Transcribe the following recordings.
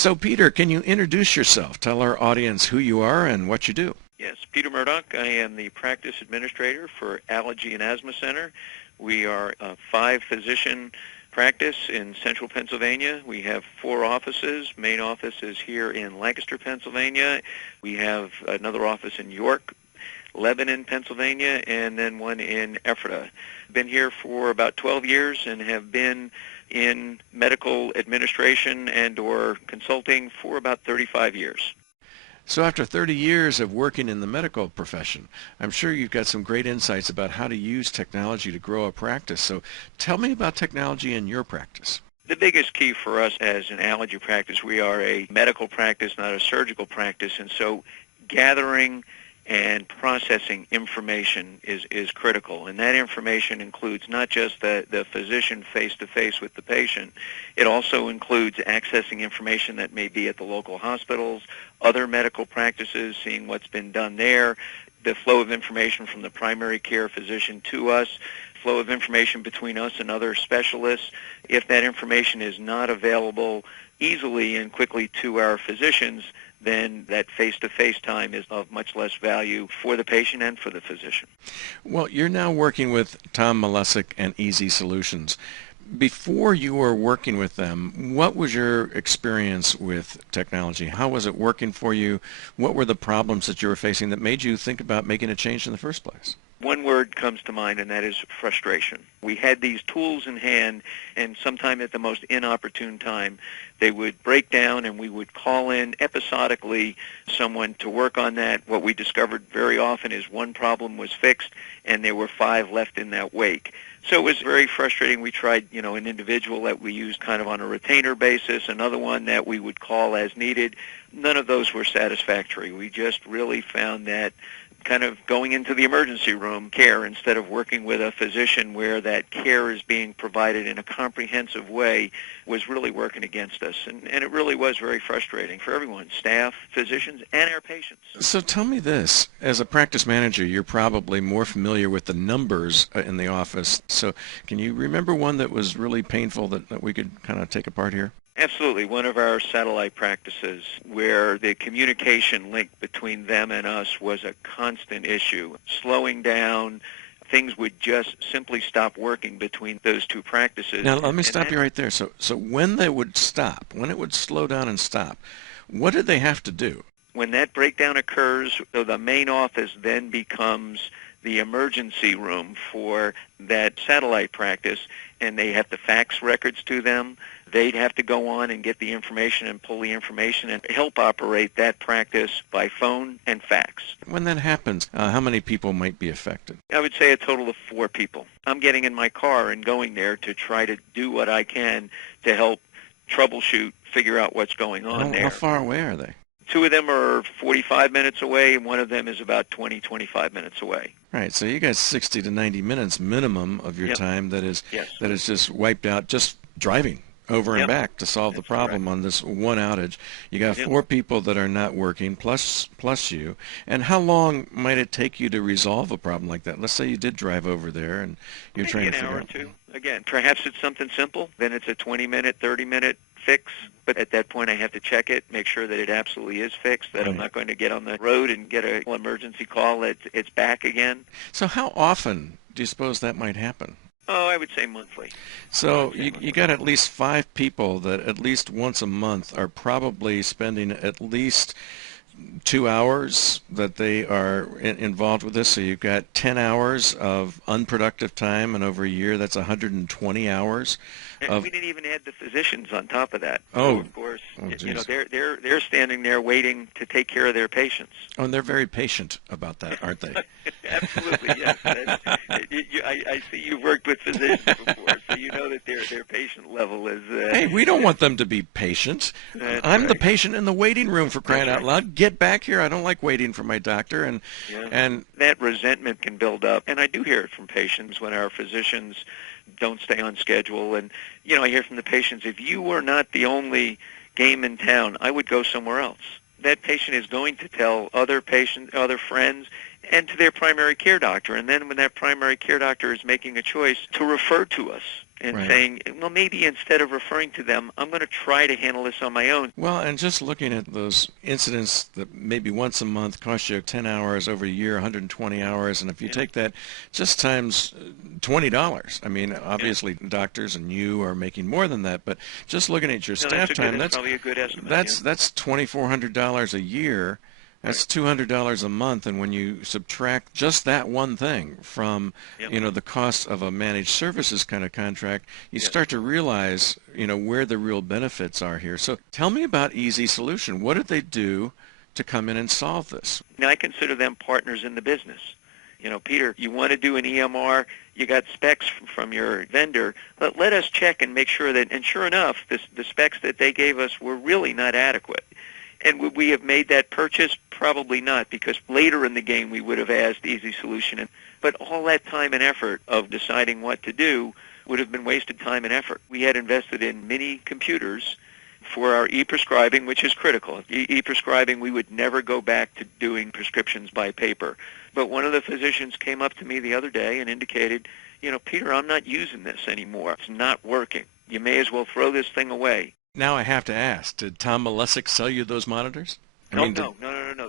So, Peter, can you introduce yourself? Tell our audience who you are and what you do. Yes, Peter Murdoch. I am the practice administrator for Allergy and Asthma Center. We are a 5-physician practice in central Pennsylvania. We have 4 offices. Main office is here in Lancaster, Pennsylvania. We have another office in York, Lebanon, Pennsylvania, and then one in Ephrata. Been here for about 12 years and have been in medical administration and or consulting for about 35 years. So after 30 years of working in the medical profession, I'm sure you've got some great insights about how to use technology to grow a practice. So tell me about technology in your practice. The biggest key for us as an allergy practice, we are a medical practice, not a surgical practice, and so gathering and processing information is critical. And that information includes not just the physician face-to-face with the patient. It also includes accessing information that may be at the local hospitals, other medical practices, seeing what's been done there, the flow of information from the primary care physician to us, flow of information between us and other specialists. If that information is not available easily and quickly to our physicians, then that face-to-face time is of much less value for the patient and for the physician. Well, you're now working with Tom Malesic and Easy Solutions. Before you were working with them, what was your experience with technology? How was it working for you? What were the problems that you were facing that made you think about making a change in the first place? One word comes to mind, and that is frustration. We had these tools in hand, and sometime at the most inopportune time, they would break down, and we would call in episodically someone to work on that. What we discovered very often is one problem was fixed, and there were 5 left in that wake. So it was very frustrating. We tried, an individual that we used kind of on a retainer basis, another one that we would call as needed. None of those were satisfactory. We just really found that kind of going into the emergency room care instead of working with a physician where that care is being provided in a comprehensive way was really working against us. And it really was very frustrating for everyone, staff, physicians, and our patients. So tell me this. As a practice manager, you're probably more familiar with the numbers in the office. So can you remember one that was really painful that we could kind of take apart here? Absolutely. One of our satellite practices where the communication link between them and us was a constant issue. Slowing down, things would just simply stop working between those 2 practices. Now, let me stop you right there. So when they would stop, when it would slow down and stop, what did they have to do? When that breakdown occurs, the main office then becomes the emergency room for that satellite practice, and they have to fax records to them. They'd have to go on and get the information and pull the information and help operate that practice by phone and fax. When that happens, how many people might be affected? I would say a total of 4 people. I'm getting in my car and going there to try to do what I can to help troubleshoot, figure out what's going on there. How far away are they? 2 of them are 45 minutes away, and one of them is about 20, 25 minutes away. Right, so you got 60 to 90 minutes minimum of your time that is just wiped out just driving over and back to solve the problem on this one outage. You got 4 people that are not working, plus you. And how long might it take you to resolve a problem like that? Let's say you did drive over there and you're Maybe trying to an figure hour out. or 2. Again, perhaps it's something simple. Then it's a 20-minute, 30-minute fix. But at that point, I have to check it, make sure that it absolutely is fixed, that I'm not going to get on the road and get an emergency call that it's back again. So how often do you suppose that might happen? Oh, I would say monthly. So you got at least 5 people that at least once a month are probably spending at least 2 hours that they are involved with this. So you've got 10 hours of unproductive time, and over a year that's 120 hours. And we didn't even add the physicians on top of that. Oh, so of course, they're standing there waiting to take care of their patients. Oh, and they're very patient about that, aren't they? Absolutely, yes. I see you've worked with physicians before, so you know that their patient level is... Hey, we don't want them to be patient. I'm the patient in the waiting room, for crying out loud. Get back here. I don't like waiting for my doctor. And that resentment can build up. And I do hear it from patients when our physicians don't stay on schedule. And, I hear from the patients, if you were not the only game in town, I would go somewhere else. That patient is going to tell other patients, other friends, and to their primary care doctor. And then when that primary care doctor is making a choice to refer to us, and Right. saying, well, maybe instead of referring to them, I'm going to try to handle this on my own. Well, and just looking at those incidents that maybe once a month cost you 10 hours over a year, 120 hours, and if you Yeah, take that just times $20, I mean, yeah. obviously doctors and you are making more than that, but just looking at your No, staff time, that's probably a good estimate. Yeah. that's $2,400 a year. Right. That's $200 a month, and when you subtract just that one thing from, Yep. the cost of a managed services kind of contract, you Yes. start to realize, where the real benefits are here. So tell me about Easy Solution. What did they do to come in and solve this? Now, I consider them partners in the business. Peter, you want to do an EMR, you got specs from your vendor, let us check and make sure that, and sure enough, the specs that they gave us were really not adequate. And would we have made that purchase? Probably not, because later in the game we would have asked Easy Solution. But all that time and effort of deciding what to do would have been wasted time and effort. We had invested in mini computers for our e-prescribing, which is critical. E-prescribing, we would never go back to doing prescriptions by paper. But one of the physicians came up to me the other day and indicated, Peter, I'm not using this anymore. It's not working. You may as well throw this thing away. Now I have to ask, did Tom Malesic sell you those monitors? No.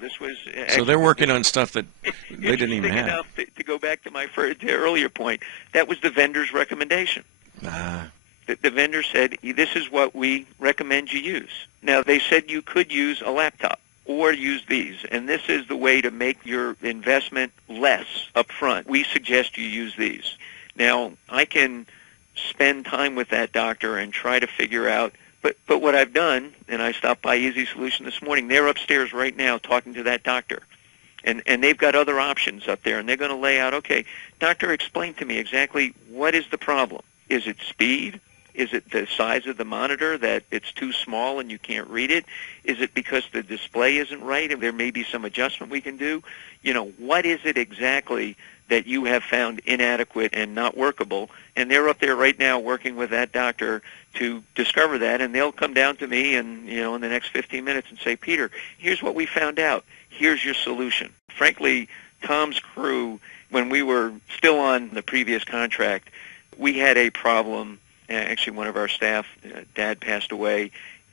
This was So they're working on stuff that they didn't even interesting have. enough to go back to my earlier point. That was the vendor's recommendation. Ah, The vendor said, this is what we recommend you use. Now, they said you could use a laptop or use these, and this is the way to make your investment less up front. We suggest you use these. Now, I can spend time with that doctor and try to figure out, but what I've done, and I stopped by Easy Solution this morning, they're upstairs right now talking to that doctor. And they've got other options up there, and they're going to lay out, okay, doctor, explain to me exactly what is the problem. Is it speed? Is it the size of the monitor, that it's too small and you can't read it? Is it because the display isn't right and there may be some adjustment we can do? What is it exactly that you have found inadequate and not workable? And they're up there right now working with that doctor to discover that, and they'll come down to me and, in the next 15 minutes and say, Peter, here's what we found out. Here's your solution. Frankly, Tom's crew, when we were still on the previous contract, we had a problem. Actually, one of our staff, Dad, passed away,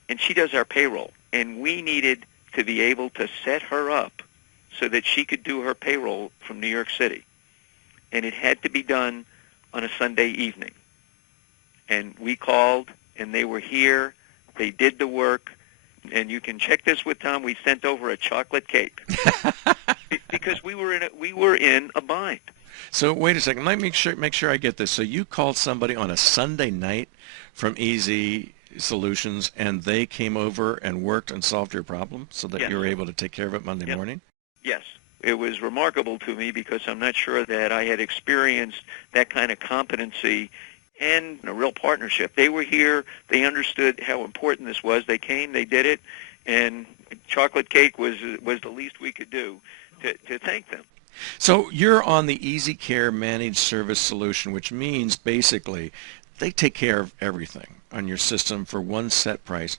and she does our payroll. And we needed to be able to set her up so that she could do her payroll from New York City. And it had to be done on a Sunday evening. And we called, and they were here. They did the work. And you can check this with Tom. We sent over a chocolate cake because we were in a bind. so wait a second. Let me make sure I get this. So you called somebody on a Sunday night from Easy Solutions, and they came over and worked and solved your problem so that Yes. you were able to take care of it Monday morning? Yes. It was remarkable to me because I'm not sure that I had experienced that kind of competency and a real partnership. They were here. They understood how important this was. They came. They did it. And chocolate cake was the least we could do to thank them. So you're on the Easy Care Managed Service Solution, which means basically they take care of everything on your system for one set price.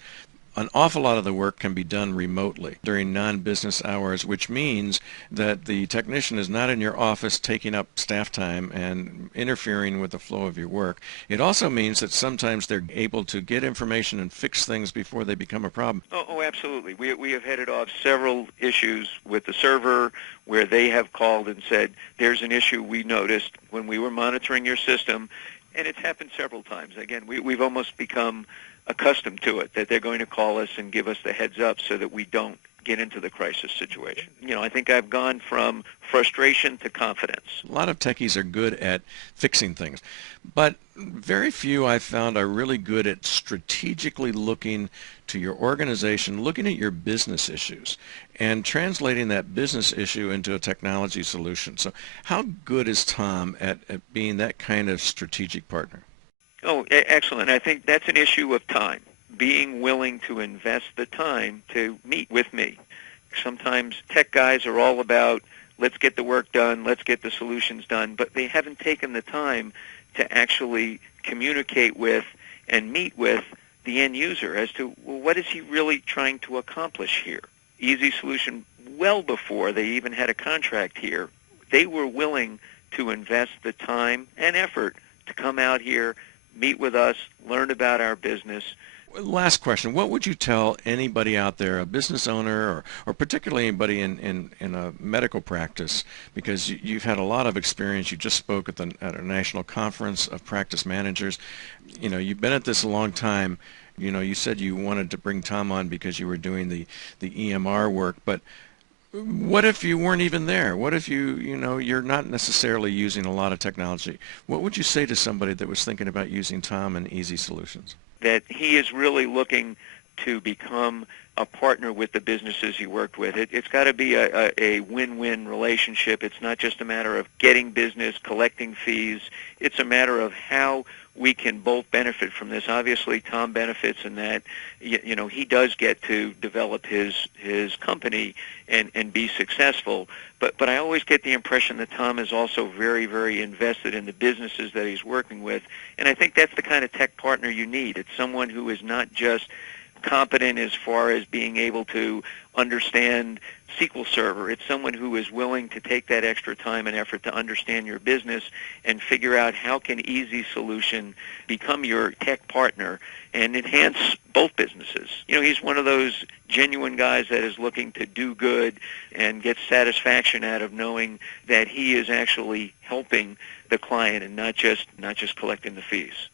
An awful lot of the work can be done remotely during non-business hours, which means that the technician is not in your office taking up staff time and interfering with the flow of your work. It also means that sometimes they're able to get information and fix things before they become a problem. Oh, absolutely. We have headed off several issues with the server where they have called and said, there's an issue we noticed when we were monitoring your system, and it's happened several times. Again, we've almost become accustomed to it, that they're going to call us and give us the heads up so that we don't get into the crisis situation. I think I've gone from frustration to confidence. A lot of techies are good at fixing things, but very few I've found are really good at strategically looking to your organization, looking at your business issues, and translating that business issue into a technology solution. So how good is Tom at being that kind of strategic partner? Oh, excellent. I think that's an issue of time, being willing to invest the time to meet with me. Sometimes tech guys are all about, let's get the work done, let's get the solutions done, but they haven't taken the time to actually communicate with and meet with the end user as to, well, what is he really trying to accomplish here? Easy Solution, well before they even had a contract here, they were willing to invest the time and effort to come out here, meet with us, learn about our business. Last question. What would you tell anybody out there, a business owner or particularly anybody in a medical practice, because you've had a lot of experience. You just spoke at a national conference of practice managers. You've been at this a long time. You said you wanted to bring Tom on because you were doing the EMR work, but what if you weren't even there? What if you're not necessarily using a lot of technology? What would you say to somebody that was thinking about using Tom and Easy Solutions? That he is really looking to become a partner with the businesses he worked with. It's got to be a win-win relationship. It's not just a matter of getting business, collecting fees. It's a matter of how we can both benefit from this. Obviously, Tom benefits in that he does get to develop his company and be successful. But I always get the impression that Tom is also very, very invested in the businesses that he's working with. And I think that's the kind of tech partner you need. It's someone who is not just competent as far as being able to understand SQL Server. It's someone who is willing to take that extra time and effort to understand your business and figure out how can Easy Solution become your tech partner and enhance both businesses. He's one of those genuine guys that is looking to do good and get satisfaction out of knowing that he is actually helping the client and not just collecting the fees.